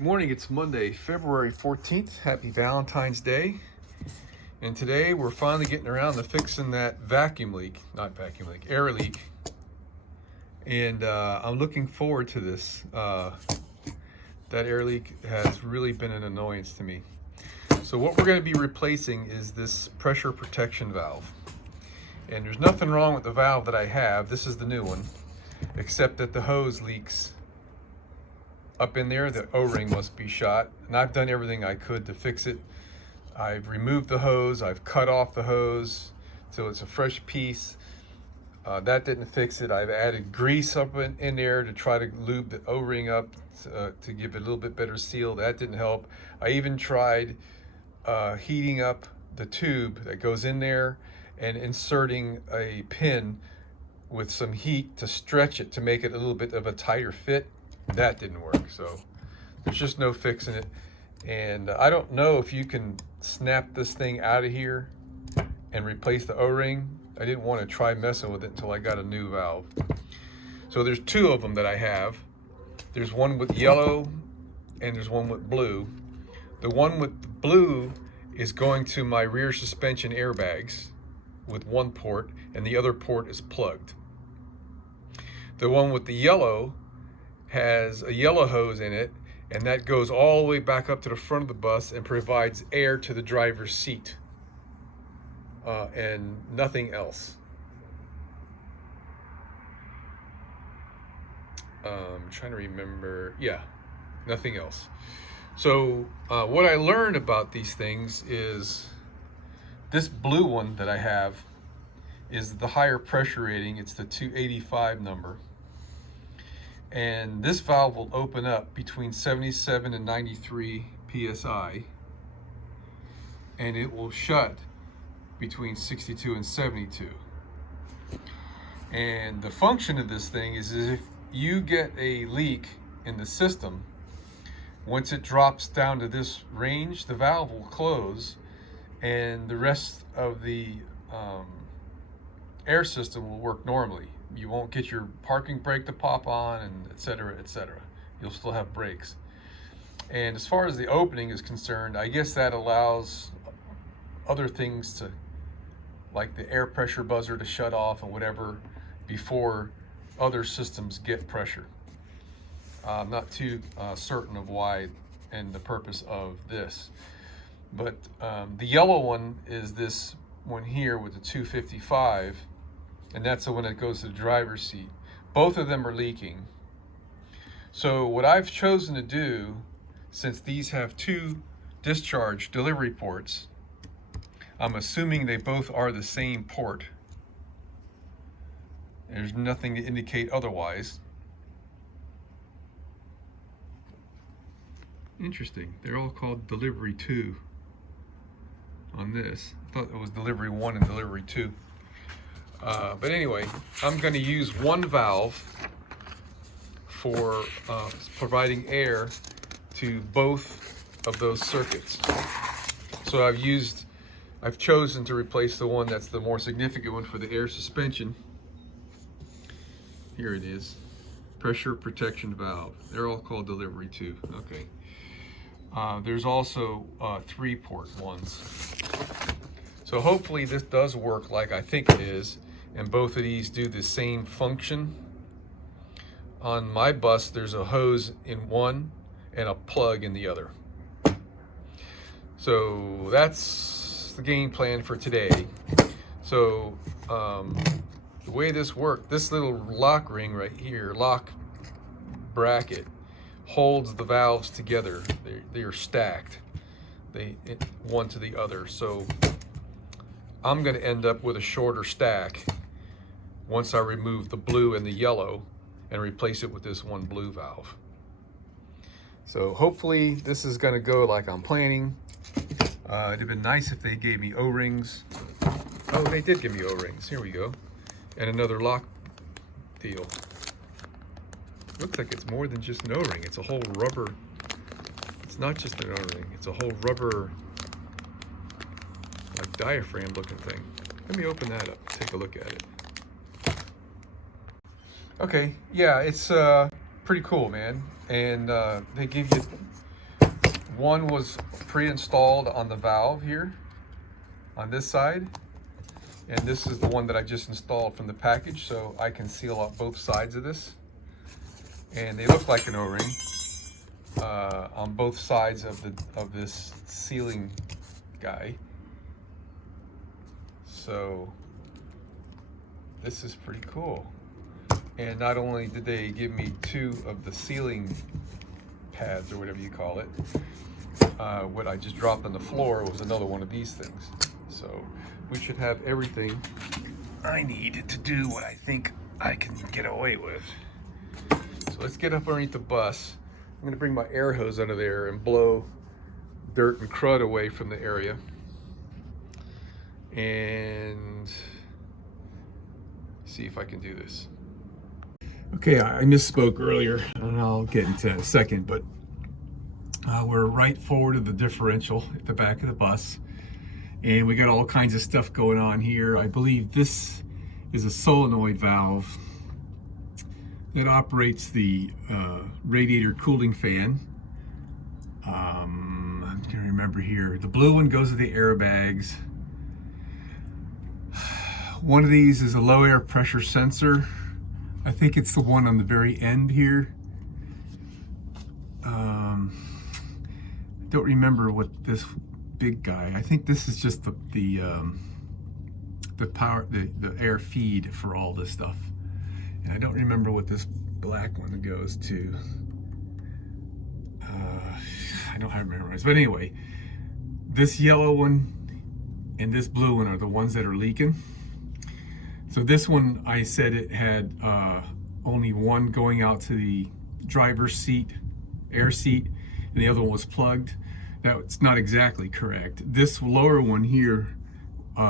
Morning, it's Monday, February 14th. Happy Valentine's Day. And today we're finally getting around to fixing that air leak. And I'm looking forward to this. That air leak has really been an annoyance to me. So what we're going to be replacing is this pressure protection valve. And there's nothing wrong with the valve that I have. This is the new one, except that the hose leaks up in there. The O-ring must be shot, and I've done everything I could to fix it. I've removed the hose, I've cut off the hose so it's a fresh piece. That didn't fix it. I've added grease up in there to try to lube the O-ring up to give it a little bit better seal. That didn't help. I even tried heating up the tube that goes in there and inserting a pin with some heat to stretch it to make it a little bit of a tighter fit. That didn't work, so there's just no fixing it. And I don't know if you can snap this thing out of here and replace the O-ring. I didn't want to try messing with it until I got a new valve. So there's two of them that I have. There's one with yellow and there's one with blue. The one with blue is going to my rear suspension airbags with one port, and the other port is plugged. The one with the yellow has a yellow hose in it, and that goes all the way back up to the front of the bus and provides air to the driver's seat, and nothing else. I'm trying to remember. Yeah, nothing else. So what I learned about these things is this blue one that I have is the higher pressure rating. It's the 285 number. And this valve will open up between 77 and 93 psi, and it will shut between 62 and 72. And the function of this thing is if you get a leak in the system, once it drops down to this range, the valve will close and the rest of the air system will work normally. You won't get your parking brake to pop on, and et cetera, et cetera. You'll still have brakes. And as far as the opening is concerned, I guess that allows other things to, like the air pressure buzzer, to shut off and whatever before other systems get pressure. I'm not too certain of why and the purpose of this. But the yellow one is this one here with the 255. And that's the one that goes to the driver's seat. Both of them are leaking. So what I've chosen to do, since these have two discharge delivery ports, I'm assuming they both are the same port. There's nothing to indicate otherwise. Interesting, they're all called delivery 2 on this. I thought it was delivery 1 and delivery 2. But anyway, I'm going to use one valve for providing air to both of those circuits. So I've chosen to replace the one that's the more significant one for the air suspension. Here it is, pressure protection valve. They're all called delivery 2. Okay. There's also 3-port ones. So hopefully this does work like I think it is, and both of these do the same function. On my bus, there's a hose in one and a plug in the other. So that's the game plan for today. So the way this works, this little lock ring right here, lock bracket, holds the valves together. They are stacked, one to the other. So I'm going to end up with a shorter stack once I remove the blue and the yellow and replace it with this one blue valve. So hopefully this is going to go like I'm planning. It'd have been nice if they gave me O-rings. Oh, they did give me O-rings. Here we go. And another lock deal. Looks like it's more than just an O-ring. It's a whole rubber. It's not just an O-ring. It's a whole rubber, like diaphragm looking thing. Let me open that up, take a look at it. Okay, yeah, it's pretty cool, man. And they give you, one was pre-installed on the valve here on this side, and this is the one that I just installed from the package, so I can seal up both sides of this. And they look like an O-ring on both sides of this sealing guy. So this is pretty cool. And not only did they give me 2 of the sealing pads, or whatever you call it, what I just dropped on the floor was another one of these things. So we should have everything I need to do what I think I can get away with. So let's get up underneath the bus. I'm gonna bring my air hose under there and blow dirt and crud away from the area. And see if I can do this. Okay, I misspoke earlier, and I'll get into that in a second, but we're right forward of the differential at the back of the bus, and we got all kinds of stuff going on here. I believe this is a solenoid valve that operates the radiator cooling fan. I'm trying to remember here. The blue one goes to the airbags. One of these is a low air pressure sensor. I think it's the one on the very end here. Don't remember what this big guy. I think this is just the power, the air feed for all this stuff. And I don't remember what this black one goes to. I don't have it memorized. But anyway, this yellow one and this blue one are the ones that are leaking. So this one, I said it had only one going out to the driver's seat, air seat, and the other one was plugged. That's not exactly correct. This lower one here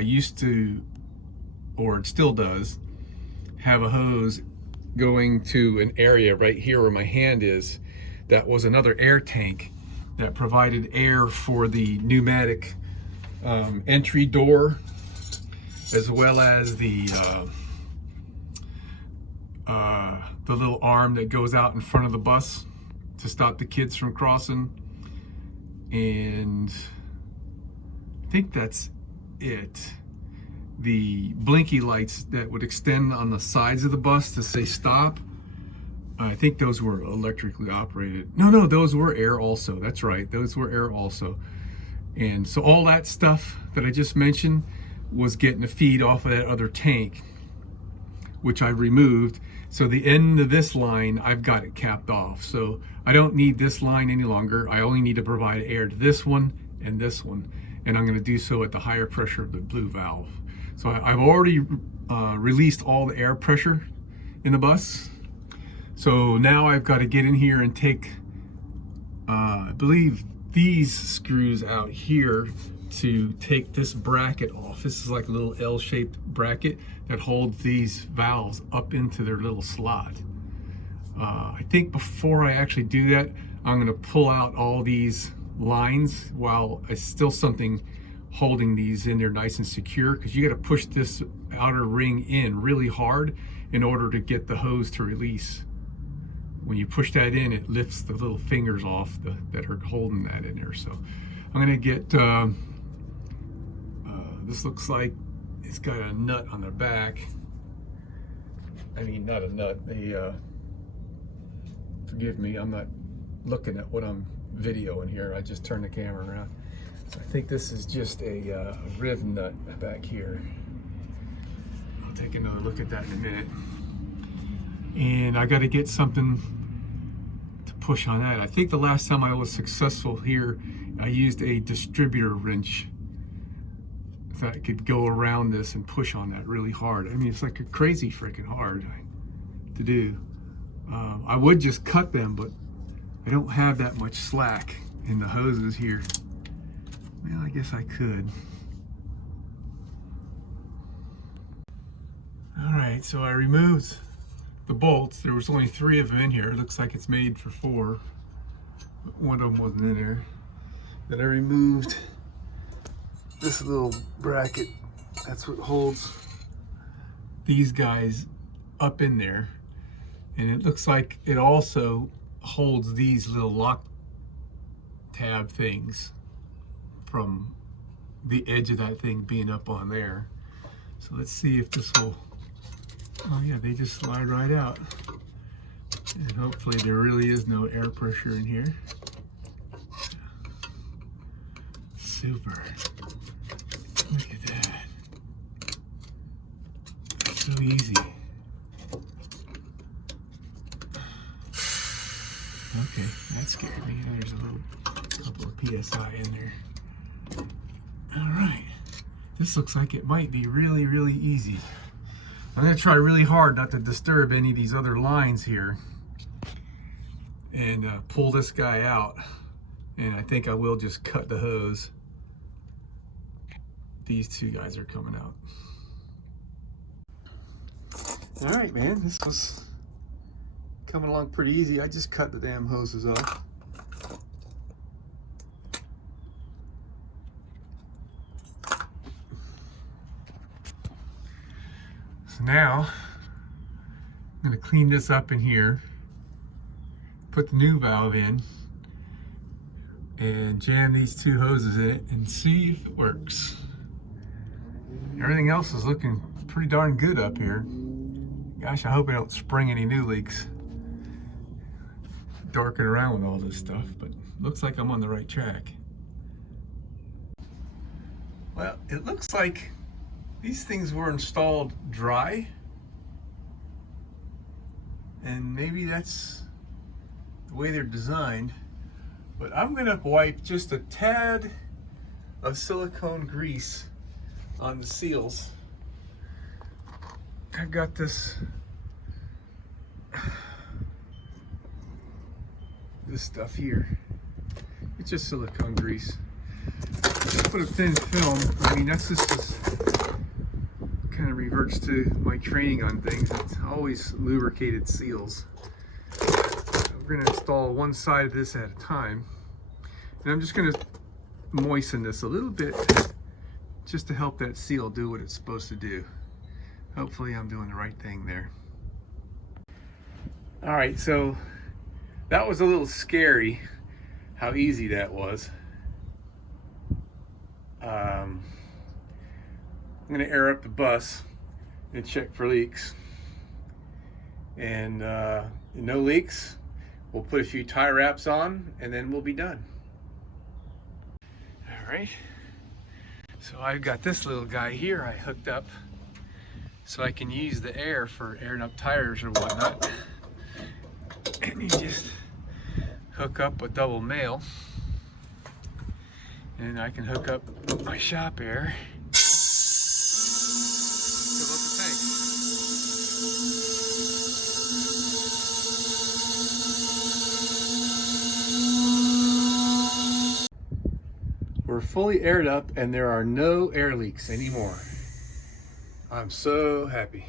used to, or it still does, have a hose going to an area right here where my hand is. That was another air tank that provided air for the pneumatic entry door, as well as the little arm that goes out in front of the bus to stop the kids from crossing. And I think that's it. The blinky lights that would extend on the sides of the bus to say stop, I think those were electrically operated. No, those were air also. That's right, those were air also. And so all that stuff that I just mentioned was getting a feed off of that other tank, which I removed. So the end of this line, I've got it capped off. So I don't need this line any longer. I only need to provide air to this one and this one. And I'm gonna do so at the higher pressure of the blue valve. So I've already released all the air pressure in the bus. So now I've got to get in here and take, I believe, these screws out here to take this bracket off. This is like a little L-shaped bracket that holds these valves up into their little slot. I think before I actually do that, I'm gonna pull out all these lines while it's still something holding these in there nice and secure, because you got to push this outer ring in really hard in order to get the hose to release. When you push that in, it lifts the little fingers off that are holding that in there. So I'm gonna get, this looks like it's got a nut on the back. I mean, not a nut, forgive me, I'm not looking at what I'm videoing here. I just turned the camera around. So I think this is just a riv nut back here. I'll take another look at that in a minute. And I got to get something to push on that. I think the last time I was successful here, I used a distributor wrench that could go around this and push on that really hard. I mean, it's like a crazy freaking hard to do. I would just cut them, but I don't have that much slack in the hoses here. Well, I guess I could. All right, so I removed the bolts. There was only 3 of them in here. It looks like it's made for 4, but one of them wasn't in there. Then I removed this little bracket. That's what holds these guys up in there. And it looks like it also holds these little lock tab things from the edge of that thing being up on there. So let's see if this will, oh yeah, they just slide right out. And hopefully there really is no air pressure in here. Super. Look at that. So easy. Okay, that scared me. There's a little couple of PSI in there. All right. This looks like it might be really, really easy. I'm gonna try really hard not to disturb any of these other lines here and pull this guy out. And I think I will just cut the hose. These two guys are coming out. All right, man, this was coming along pretty easy. I just cut the damn hoses off. So now I'm going to clean this up in here, put the new valve in, and jam these two hoses in it and see if it works. Everything else is looking pretty darn good up here. Gosh, I hope I don't spring any new leaks. Darking around with all this stuff, but looks like I'm on the right track. Well, it looks like these things were installed dry, and maybe that's the way they're designed, but I'm gonna wipe just a tad of silicone grease on the seals. I've got this stuff here. It's just silicone grease. Just put a thin film. I mean, that's just kind of reverts to my training on things. It's always lubricated seals. We're going to install one side of this at a time. And I'm just going to moisten this a little bit just to help that seal do what it's supposed to do. Hopefully I'm doing the right thing there. All right, so that was a little scary how easy that was. I'm gonna air up the bus and check for leaks. And no leaks, we'll put a few tie wraps on and then we'll be done. All right, so I've got this little guy here I hooked up so I can use the air for airing up tires or whatnot. And you just hook up a double male, and I can hook up my shop air. Fill up the tank. We're fully aired up and there are no air leaks anymore. I'm so happy.